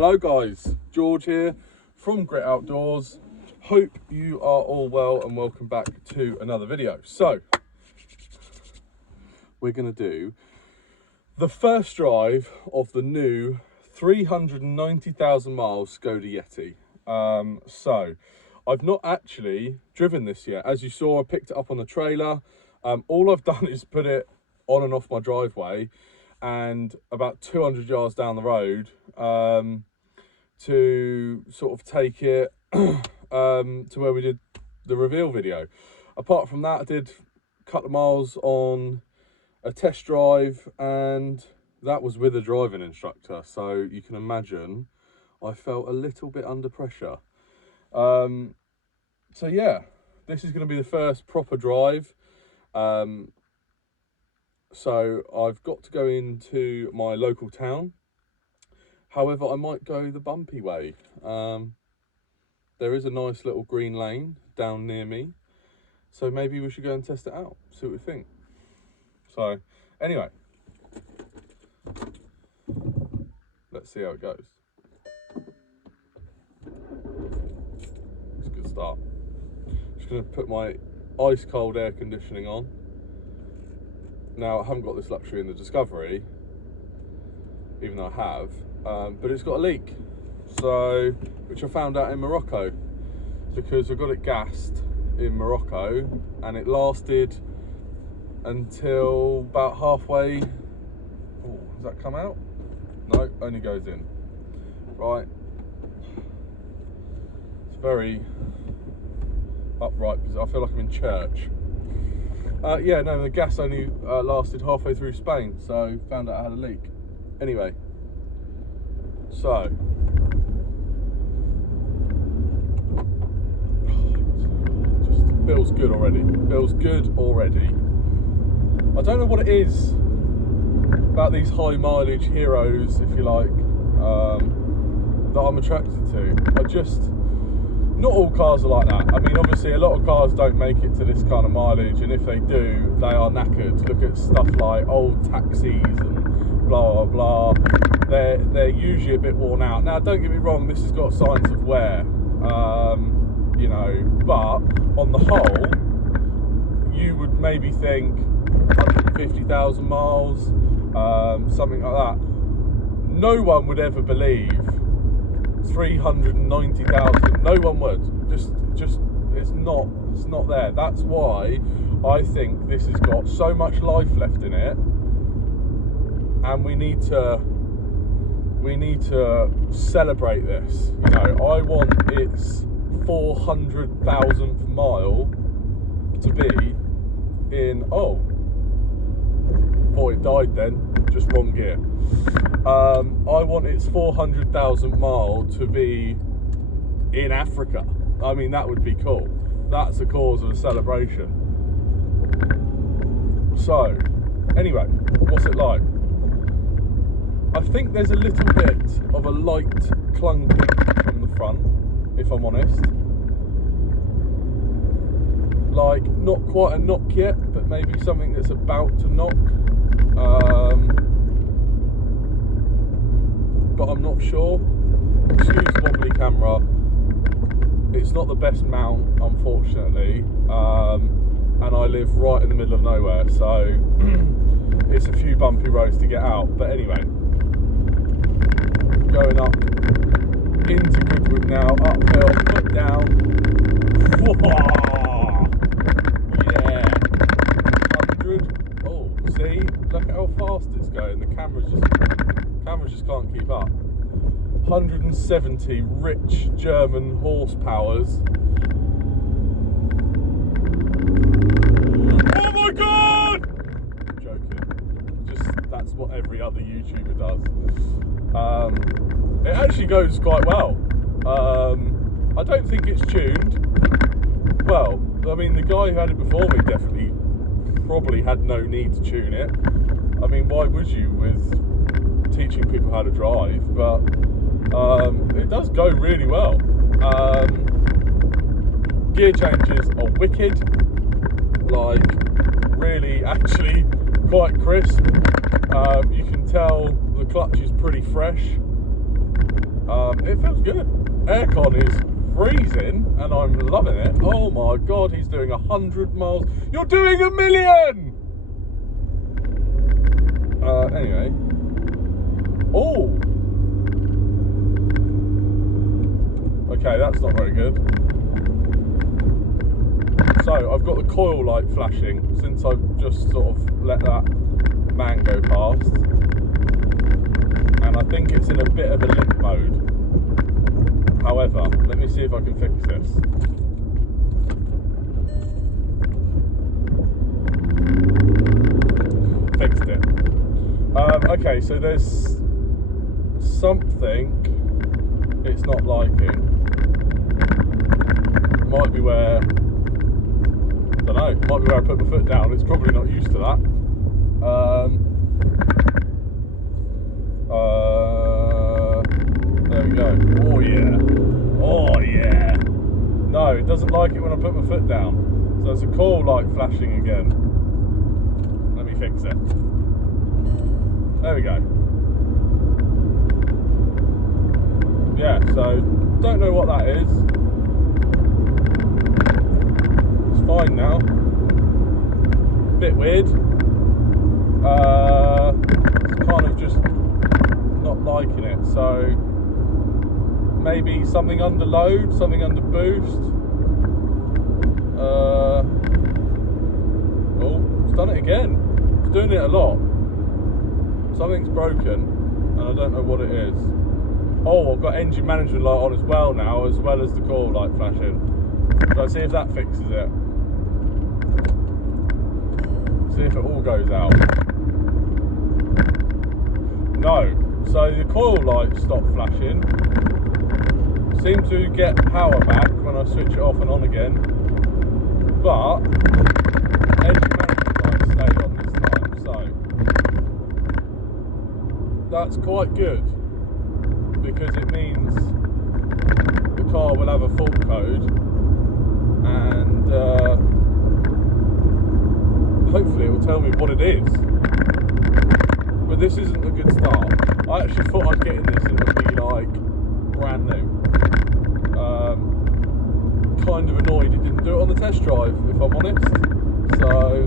Hello guys, George here from Grit Outdoors. Hope you are all well and welcome back to another video. So, we're going to do the first drive of the new 390,000 miles Skoda Yeti. So, I've not actually driven this yet. As you saw, I picked it up on the trailer. All I've done is put it on and off my driveway and about 200 yards down the road to sort of take it to where we did the reveal video. Apart from that, I did a couple of miles on a test drive, and that was with a driving instructor, so you can imagine I felt a little bit under pressure. So yeah, this is going to be the first proper drive. So I've got to go into my local town. However, I might go the bumpy way. There is a nice little green lane down near me, so maybe we should go and test it out, see what we think. So anyway, let's see how it goes. It's a good start. Just going to put my ice cold air conditioning on. Now, I haven't got this luxury in the Discovery, even though I have, but it's got a leak, so, which I found out in Morocco, because I got it gassed in Morocco, and it lasted until about halfway. Oh, does that come out? No, only goes in. Right. It's very upright, because I feel like I'm in church. Yeah, no, the gas only lasted halfway through Spain, so found out I had a leak. Anyway, so just feels good already. Feels good already. I don't know what it is about these high mileage heroes, if you like, that I'm attracted to. Not all cars are like that. I mean, obviously a lot of cars don't make it to this kind of mileage, and if they do, they are knackered. Look at stuff like old taxis and blah blah blah. They're usually a bit worn out. Now, don't get me wrong, this has got signs of wear, you know, but on the whole, you would maybe think 150,000 miles, something like that. No one would ever believe 390,000. No one would. Just it's not there. That's why I think this has got so much life left in it, and we need to celebrate this. You know, I want its 400,000th mile to be in. Oh, thought it died then. Just wrong gear. I want its 400,000th mile to be in Africa. I mean, that would be cool. That's the cause of a celebration. So, anyway, what's it like? I think there's a little bit of a light clunking from the front, if I'm honest. Like, not quite a knock yet, but maybe something that's about to knock. But I'm not sure. Excuse the wobbly camera. It's not the best mount, unfortunately, and I live right in the middle of nowhere, so it's a few bumpy roads to get out. But anyway, going up into Goodwood now, uphill, foot down. Whoa! Yeah, 100. Oh, see, look at how fast it's going. The camera just can't keep up. 170 rich German horsepowers. Oh my god! I'm joking. Just, that's what every other YouTuber does. It actually goes quite well. I don't think it's tuned. Well, I mean, the guy who had it before me probably had no need to tune it. I mean, why would you with teaching people how to drive? But it does go really well. Gear changes are wicked, like really actually quite crisp. You can tell the clutch is pretty fresh. It feels good. Aircon is freezing and I'm loving it. Oh my god, he's doing 100 miles. You're doing 1,000,000! Anyway. Oh! Okay, that's not very good. So, I've got the coil light flashing since I've just sort of let that man go past. And I think it's in a bit of a limp mode. However, let me see if I can fix this. Fixed it. Okay, so there's something it's not liking. Might be where, I don't know, might be where I put my foot down. It's probably not used to that. There we go. Oh yeah. Oh yeah. No, it doesn't like it when I put my foot down. So it's a coil light flashing again. Let me fix it. There we go. Yeah, so don't know what that is. It's fine now. Bit weird. It's kind of just not liking it. So maybe something under load, something under boost. Oh, it's done it again. It's doing it a lot. Something's broken, and I don't know what it is. Oh, I've got engine management light on as well now, as well as the coil light flashing. So see if that fixes it. See if it all goes out. No. So the coil light stopped flashing. Seemed to get power back when I switch it off and on again. But engine management light stayed on this time, so that's quite good, because it means the car will have a fault code, and hopefully it will tell me what it is. But this isn't a good start. I actually thought I'd get in this and it would be like brand new. Kind of annoyed it didn't do it on the test drive, if I'm honest. So,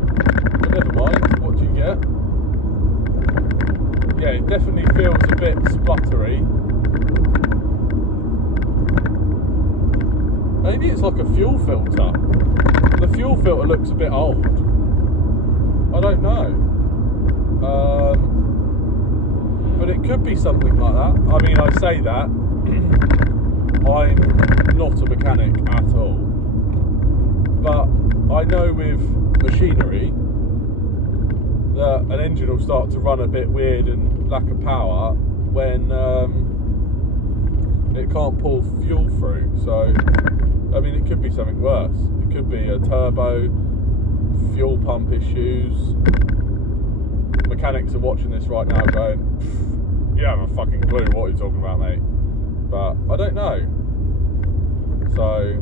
but never mind, what do you get? Yeah, it definitely feels a bit spluttery. Maybe it's like a fuel filter. The fuel filter looks a bit old. I don't know. But it could be something like that. I mean, I say that. I'm not a mechanic at all. But I know with machinery that an engine will start to run a bit weird and lack of power when it can't pull fuel through. So, I mean, it could be something worse. It could be a turbo, fuel pump issues. Mechanics are watching this right now going, you have a fucking clue what you're talking about, mate. But I don't know. So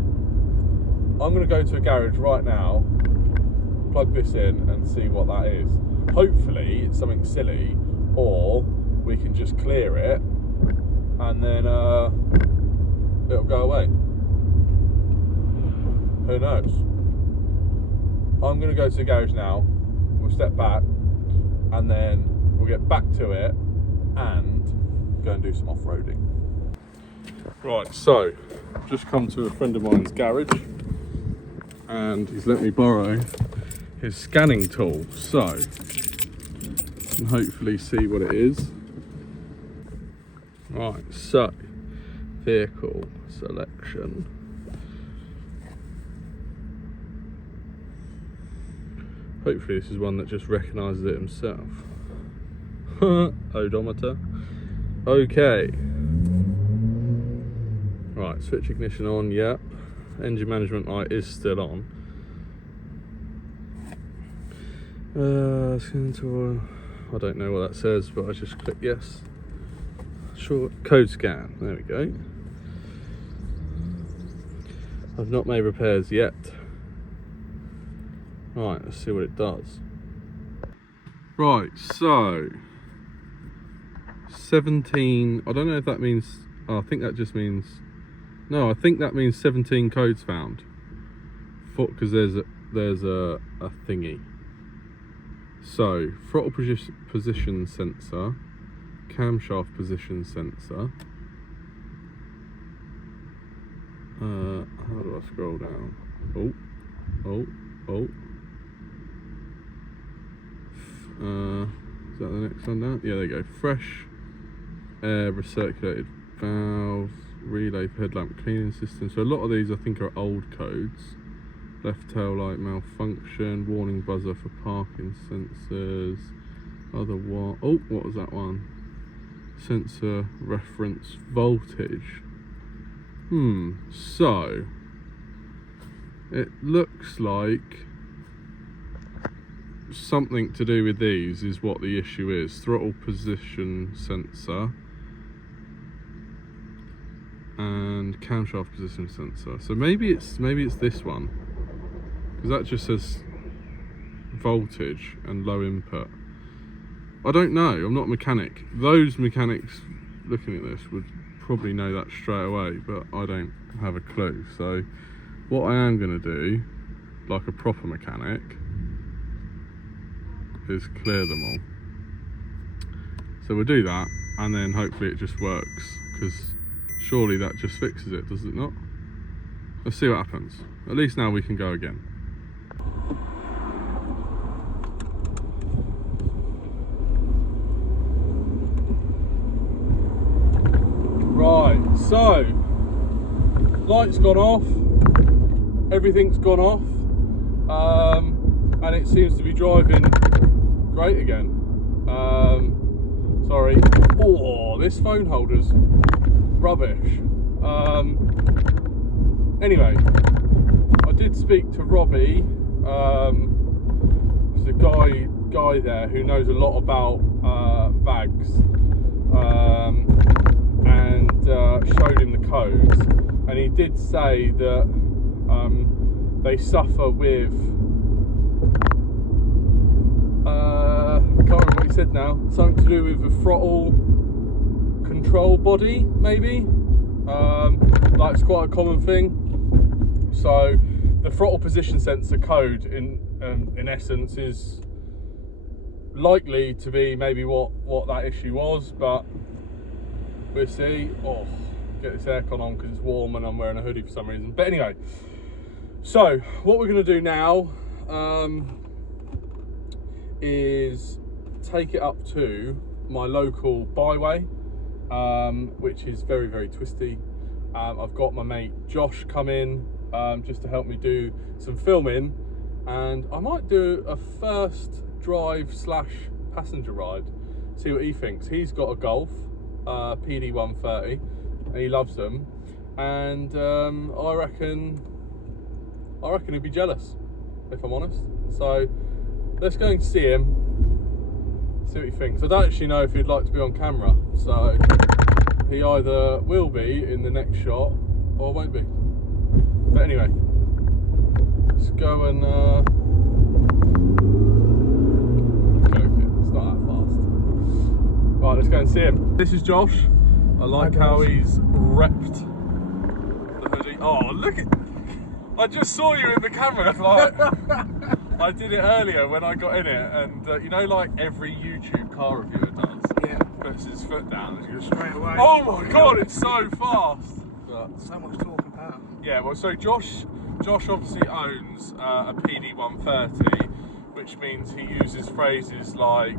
I'm going to go to a garage right now, plug this in and see what that is. Hopefully it's something silly, or we can just clear it and then it'll go away. Who knows? I'm going to go to the garage now, we'll step back and then we'll get back to it and go and do some off-roading. Right, so just come to a friend of mine's garage and he's let me borrow his scanning tool, so I can hopefully see what it is. Right, so vehicle selection. Hopefully this is one that just recognises it himself. Odometer. Okay. Right, switch ignition on, yep. Engine management light is still on. Scan to oil. I don't know what that says, but I just click yes. Short code scan, there we go. I've not made repairs yet. Right, let's see what it does. Right, so 17, I don't know if that means, Oh, I think that just means... No, I think that means 17 codes found. Because there's a thingy. So, throttle position sensor, camshaft position sensor. How do I scroll down? Oh. Is that the next one down? Yeah, there you go. Fresh air recirculated valve, relay for headlamp cleaning system. So a lot of these I think are old codes. Left tail light malfunction, warning buzzer for parking sensors. Other one. Oh, what was that one? Sensor reference voltage. So it looks like something to do with these is what the issue is. Throttle position sensor and camshaft position sensor. So maybe it's this one, because that just says voltage and low input. I don't know, I'm not a mechanic. Those mechanics looking at this would probably know that straight away, but I don't have a clue. So what I am going to do, like a proper mechanic, is clear them all. So we'll do that, and then hopefully it just works, because surely that just fixes it, does it not? Let's see what happens. At least now we can go again. Right, so light's gone off, everything's gone off, and it seems to be driving great again. Sorry. Oh, this phone holder's rubbish. Anyway, I did speak to Robbie. There's a guy there who knows a lot about VAGs, and showed him the codes, and he did say that they suffer with I can't remember what he said now, something to do with the throttle control body, maybe. Like, it's quite a common thing. So the throttle position sensor code in essence is likely to be maybe what that issue was, but we'll see. Oh, get this aircon on because it's warm and I'm wearing a hoodie for some reason. But anyway, so what we're going to do now is take it up to my local byway, which is very, very twisty. I've got my mate Josh come in just to help me do some filming, and I might do a first drive / passenger ride, see what he thinks. He's got a Golf PD 130 and he loves them, and I reckon he'd be jealous, if I'm honest. So let's go and see him, see what he thinks. I don't actually know if he'd like to be on camera, so he either will be in the next shot or won't be. But anyway, let's go and it's not that fast. Right, let's go and see him. This is Josh. I like how he's repped the hoodie. Oh, look at, I just saw you in the camera, like I did it earlier when I got in it, and you know, like every YouTube car reviewer does, yeah, puts his foot down and goes straight away. Oh my god, it's so fast. But, so much talk and power. yeah, well, so Josh obviously owns a PD 130, which means he uses phrases like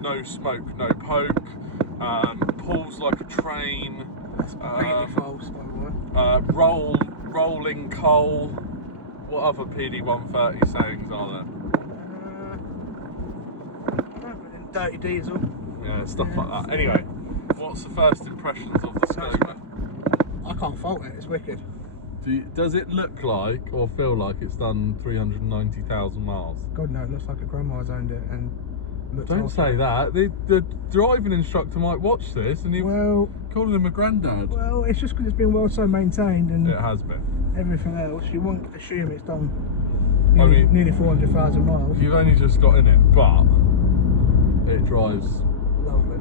no smoke, no poke, pulls like a train, that's completely false, by the way. rolling coal. What other PD 130 sayings are there? Dirty diesel. Yeah, stuff like that. Anyway, what's the first impressions of the Skoda? I can't fault it, it's wicked. Does it look like or feel like it's done 390,000 miles? God no, it looks like a grandma's owned it and looked Don't after say it. that. The driving instructor might watch this and you're calling him a granddad. Well, it's just because it's been well so maintained and It has been. everything else. You won't assume it's done I nearly mean, 400,000 miles. You've only just got in it, but it drives, Lovely.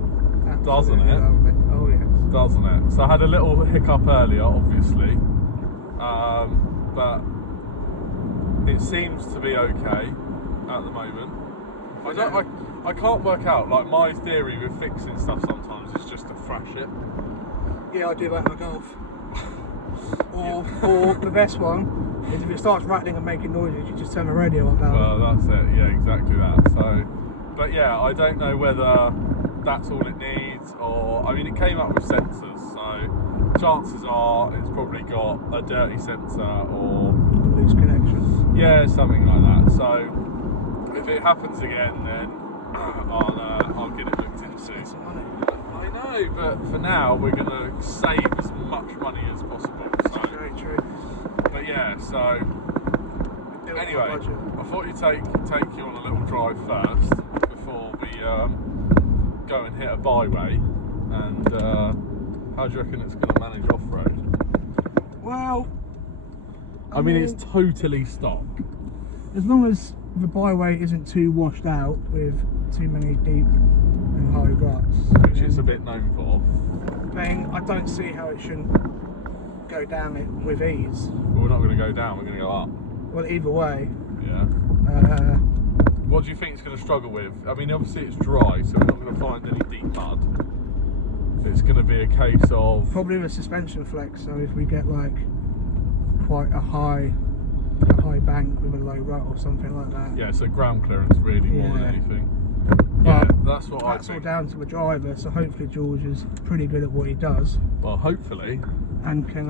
doesn't Absolutely it? lovely. Oh yes. doesn't it? So I had a little hiccup earlier, obviously, but it seems to be okay at the moment. I can't work out, like, my theory with fixing stuff sometimes is just to thrash it. Yeah, I do that in my golf. Or the best one is if it starts rattling and making noises, you just turn the radio on down. Well, that's it, yeah, exactly that. So, but yeah, I don't know whether that's all it needs, or, I mean, it came up with sensors, so chances are it's probably got a dirty sensor or loose connections. Yeah, something like that. So if it happens again, then I'll get it looked into. I know, but for now we're going to save as much money as possible. So, very true. But yeah, so anyway, I thought you'd take you on a little drive first before we go and hit a byway. And how do you reckon it's going to manage off-road? Well, I mean, it's totally stock. As long as the byway isn't too washed out with too many deep and high ruts, which it's a bit known for, then I don't see how it shouldn't go down it with ease. Well, we're not going to go down, we're going to go up. Well, either way. Yeah. What do you think it's going to struggle with? I mean, obviously it's dry, so we're not going to find any deep mud. It's going to be a case of... probably the suspension flex, so if we get like quite a high bank with a low rut or something like that. Yeah, so ground clearance really more than anything. Yeah, that's what I think. That's all down to the driver, so hopefully George is pretty good at what he does. Well, hopefully. And can...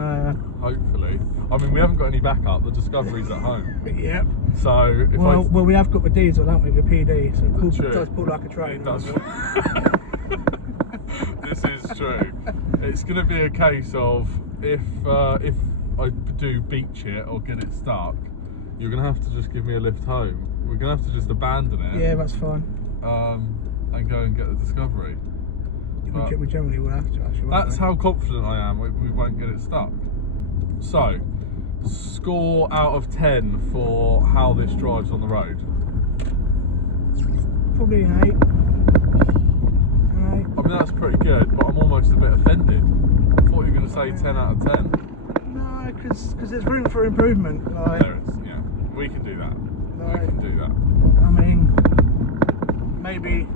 hopefully. I mean, we haven't got any backup, the Discovery's at home. Yep. So, if well, we have got the diesel, haven't we, the PD, so it does pull like a train. It does. This is true. It's going to be a case of, if I do beach it or get it stuck, you're going to have to just give me a lift home. We're going to have to just abandon it. Yeah, that's fine. And go and get the Discovery. We generally will have to, actually. That's how confident I am we won't get it stuck. So, score out of 10 for how this drives on the road. Probably an 8. I mean, that's pretty good, but I'm almost a bit offended. I thought you were going to say 10 out of 10. No, because there's room for improvement. Like, there is, yeah. We can do that. Like, we can do that. I mean, maybe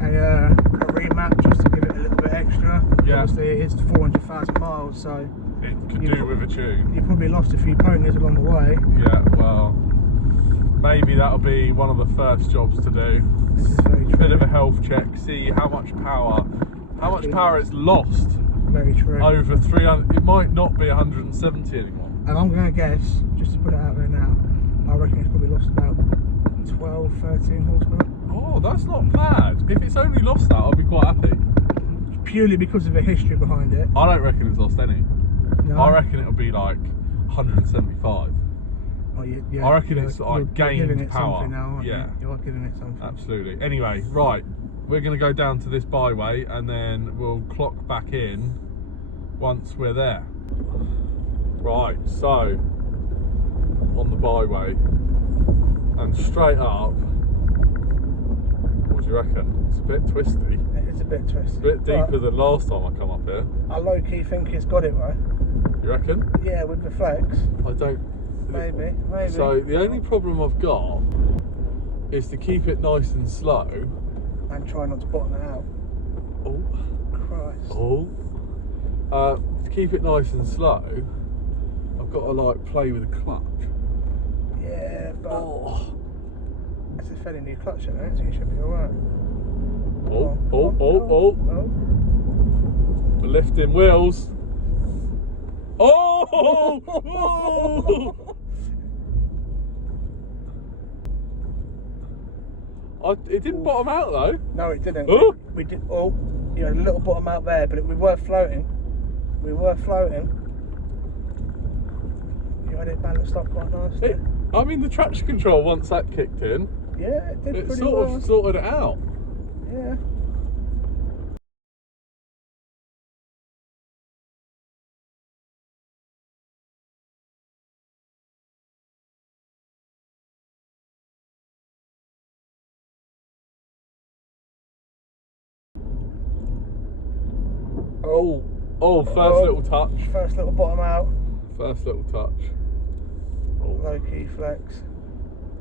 a remap just to give it a little bit extra. Yeah. Obviously, it is 400,000 miles, so it could do with a tune. You probably lost a few ponies along the way. Yeah, well, maybe that'll be one of the first jobs to do. This is very true. Bit of a health check, see how much power it's lost. Very true. Over 300, it might not be 170 anymore. And I'm going to guess, just to put it out there now, I reckon it's probably lost about 12, 13 horsepower. Oh, that's not bad. If it's only lost that, I'll be quite happy. Purely because of the history behind it. I don't reckon it's lost any. No. I reckon it'll be like 175. Oh, yeah, I reckon it's like gained power. Now, yeah, you're giving it something. Absolutely. Anyway, right, we're going to go down to this byway and then we'll clock back in once we're there. Right, so on the byway and straight up. What do you reckon? It's a bit twisty. It is a bit twisty. A bit deeper than last time I come up here. I low-key think it's got it right. You reckon? Yeah, with the flex. I don't. Maybe. So the only problem I've got is to keep it nice and slow. And try not to bottom it out. Oh. Christ. Oh. To keep it nice and slow, I've got to like play with the clutch. Yeah, but it's a fairly new clutch in it, so you should be alright. Oh. We're lifting wheels. Oh! It didn't bottom out though. No, it didn't. Oh. We did. Oh, you had a little bottom out there, but we were floating. You had it balanced up quite nicely. I mean, the traction control, once that kicked in, yeah, it did pretty sort well. of sorted it out. Yeah. Oh, first little touch. First little bottom out. First little touch. Oh. Low key flex.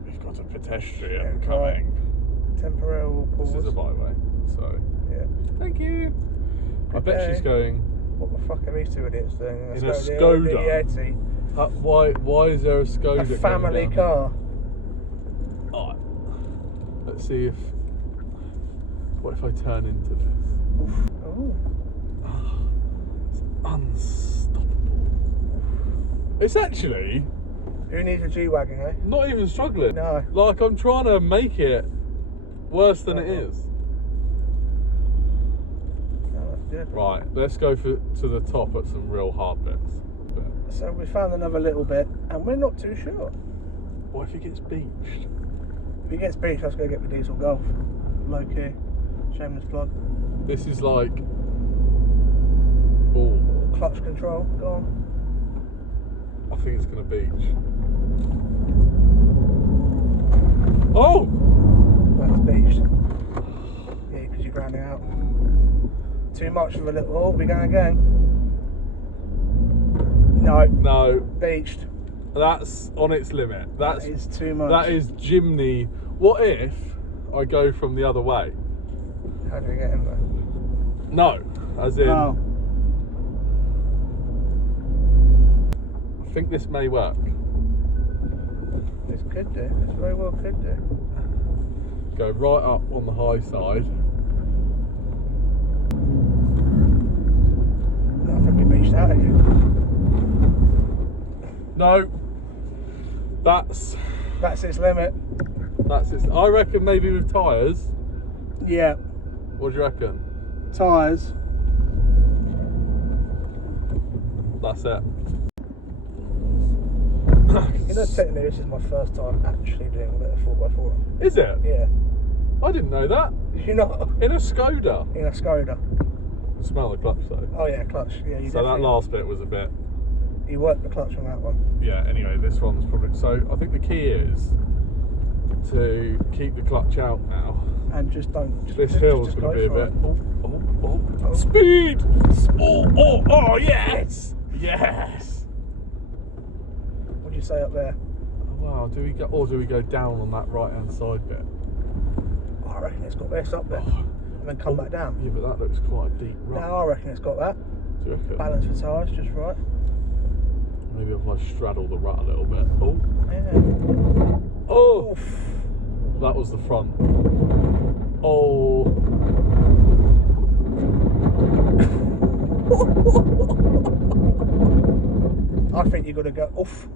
We've got a pedestrian coming. Temporal pause. This is a byway, so. Yeah. Thank you. I bet she's going. What the fuck are these two idiots doing? In a Skoda. The Yeti. Why is there a Skoda? A family car. Alright. Let's see if. What if I turn into this? Oh. It's unstoppable. It's actually. Who needs a G-Wagon, eh? Not even struggling. No. Like, I'm trying to make it worse than it is. Oh, that's good. Right, let's go to the top at some real hard bits. So we found another little bit, and we're not too sure. What if it gets beached? If he gets beached, let's go get the diesel Golf. Low key. Shameless plug. This is like. Oh. Clutch control, go on. I think it's going to beach. Oh! That's beached. Yeah, because you're grounding out. Too much of a little. Oh, we going again. No. No. Beached. That's on its limit. That is too much. That is Jimny. What if I go from the other way? How do we get in there? No. As in. Oh. I think this may work. This could do. This very well could do. Go right up on the high side. No, I think we beached out again. No. That's its limit. That's it. I reckon maybe with tyres. Yeah. What do you reckon? Tyres. That's it. You know, technically this is my first time actually doing a bit of 4x4. Is it? Yeah. I didn't know that. Did you not? In a Skoda. In a Skoda. Smell the clutch though. Oh yeah, clutch. Yeah, you So that last bit was a bit. You worked the clutch on that one. Yeah, anyway, this one's probably. So I think the key is to keep the clutch out now. And just don't. This hill's going to be a bit. Oh. Speed! Oh, yes! Yes! What do you say up there? Wow, do we go down on that right hand side bit? Oh, I reckon it's got this up there. And then come back down. Yeah, but that looks quite a deep rut. No, I reckon it's got that. Do you reckon? Balance for tyres, just right. Maybe if I straddle the rut a little bit. Oh. Yeah. Oh! Oof. That was the front. Oh. I think you've got to go. Oof.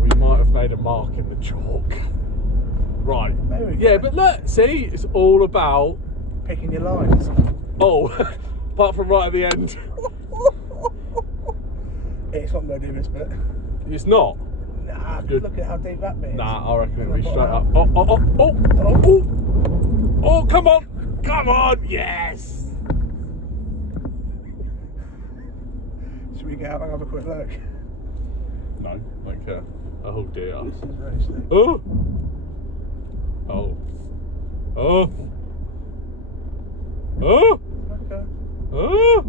We might have made a mark in the chalk. Right. There we go. Yeah, but look, see, it's all about Picking your lines. Oh, apart from right at the end. It's not going to do this bit. It's not. Nah, Good. look at how deep that bit is. Nah, I reckon it'll be straight Bottom up. out. Oh, come on. Come on, yes. Should we get out and have a quick look? No, don't care. Oh dear. This is very slick. Oh. Oh. Oh. Oh. Okay. Oh.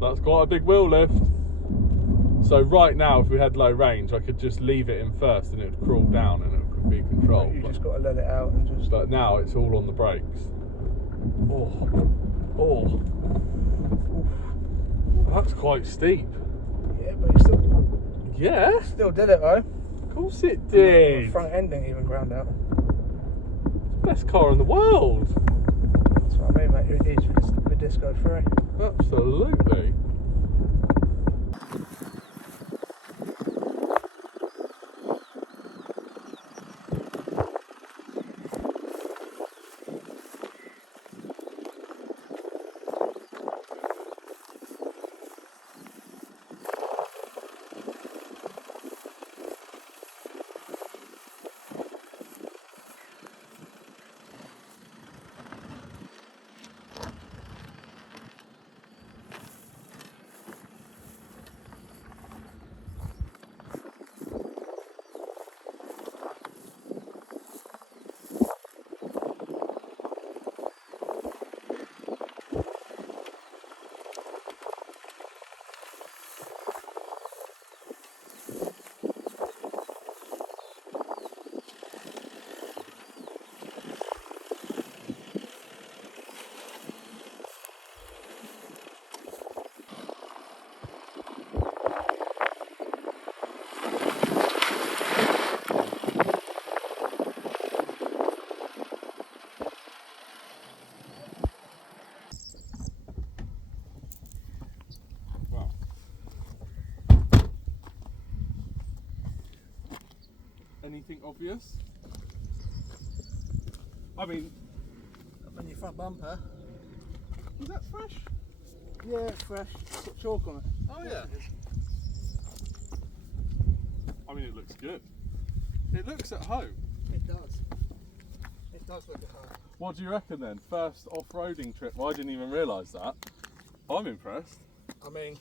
That's quite a big wheel lift. So right now, if we had low range, I could just leave it in first and it would crawl down and it could be controlled. You just got to let it out and just... But now it's all on the brakes. Oh. Oh. That's quite steep. Yeah, but you still... Yeah. Still did it though. Of course it did. The front end didn't even ground out. Best car in the world. That's what I mean, mate. Who needs the disco free? Absolutely. anything obvious. I mean, On your front bumper. is that fresh? Yeah, it's fresh. It's got chalk on it. Oh yeah. I mean, it looks good. It looks at home. It does. It does look at home. What do you reckon then? First off-roading trip? Well, I didn't even realise that. I'm impressed. I mean,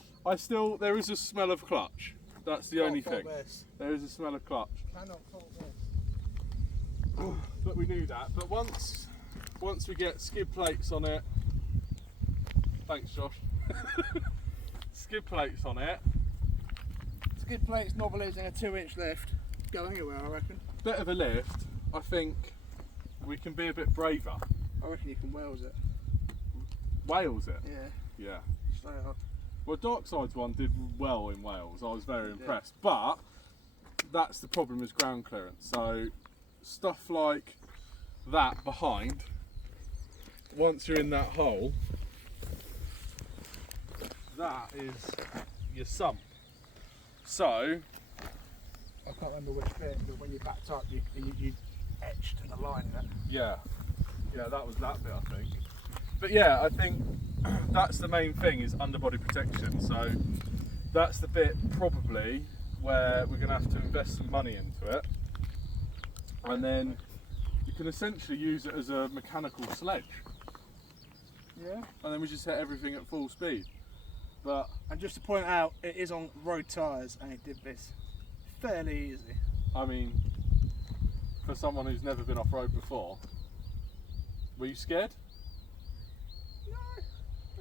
There is a smell of clutch. That's the only thing. this. There is a smell of clutch. Cannot fault this. But we knew that. But once we get skid plates on it, thanks Josh. Skid plates on it. Skid plates, novelties and a 2-inch lift. Go anywhere, I reckon. Bit of a lift. I think we can be a bit braver. I reckon you can Wales it. Wales it? Yeah, Yeah. straight up. Well, Darkside's one did well in Wales. I was very impressed. But that's the problem is ground clearance. So stuff like that behind, once you're in that hole, that is your sump. So I can't remember which bit, but when you backed up, you etched in a line in it. yeah, that was that bit, I think. But yeah, I think that's the main thing is underbody protection. So that's the bit probably where we're going to have to invest some money into it, and then you can essentially use it as a mechanical sledge. Yeah. And then we just hit everything at full speed. But And just to point out, it is on road tyres and it did this fairly easy. I mean, for someone who's never been off road before, were you scared? No.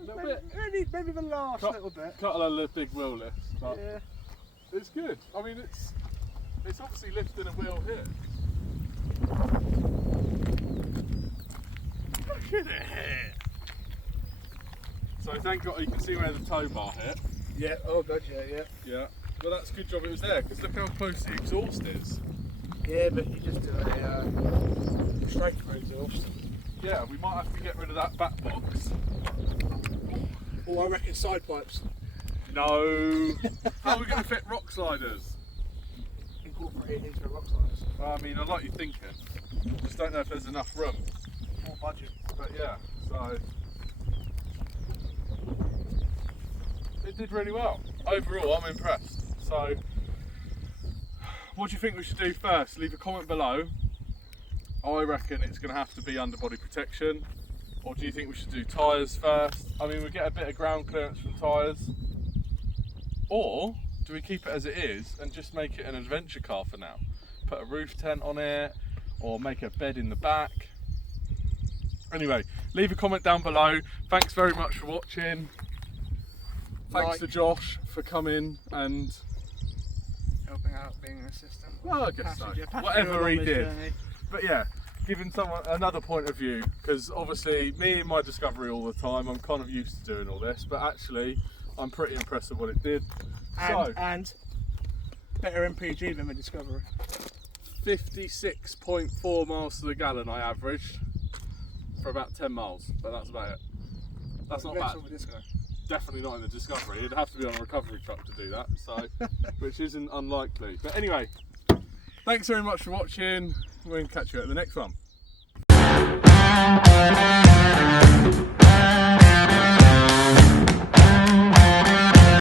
A little bit. Maybe the last little bit. Couple of big wheel lifts, but Yeah. it's good. I mean, it's obviously lifting a wheel here. Look at it. So thank God you can see where the tow bar hit. Yeah, oh god, yeah. Yeah. Well, that's a good job it was there, because look how close the exhaust is. Yeah, but you just do a straight through exhaust. Yeah, we might have to get rid of that back box. Or I reckon side pipes. No. How are we going to fit rock sliders? Incorporate it into the rock sliders. Well, I mean, I like you thinking. Just don't know if there's enough room. More budget. But yeah, so it did really well. Overall, I'm impressed. So, what do you think we should do first? Leave a comment below. I reckon it's going to have to be underbody protection. Or do you think we should do tyres first? I mean, we get a bit of ground clearance from tyres. Or do we keep it as it is and just make it an adventure car for now? Put a roof tent on it, or make a bed in the back. Anyway, leave a comment down below. Thanks very much for watching. Thanks to Josh for coming and helping out, being an assistant. well, I guess Passenger so. Whatever he on this did. journey. But yeah, giving someone another point of view, because obviously me and my Discovery all the time, I'm kind of used to doing all this, but actually I'm pretty impressed with what it did. And better MPG than the Discovery. 56.4 miles to the gallon I averaged for about 10 miles, but that's about it. That's not bad. Definitely not in the Discovery. It'd have to be on a recovery truck to do that, so which isn't unlikely. But anyway, thanks very much for watching. We'll catch you at the next one.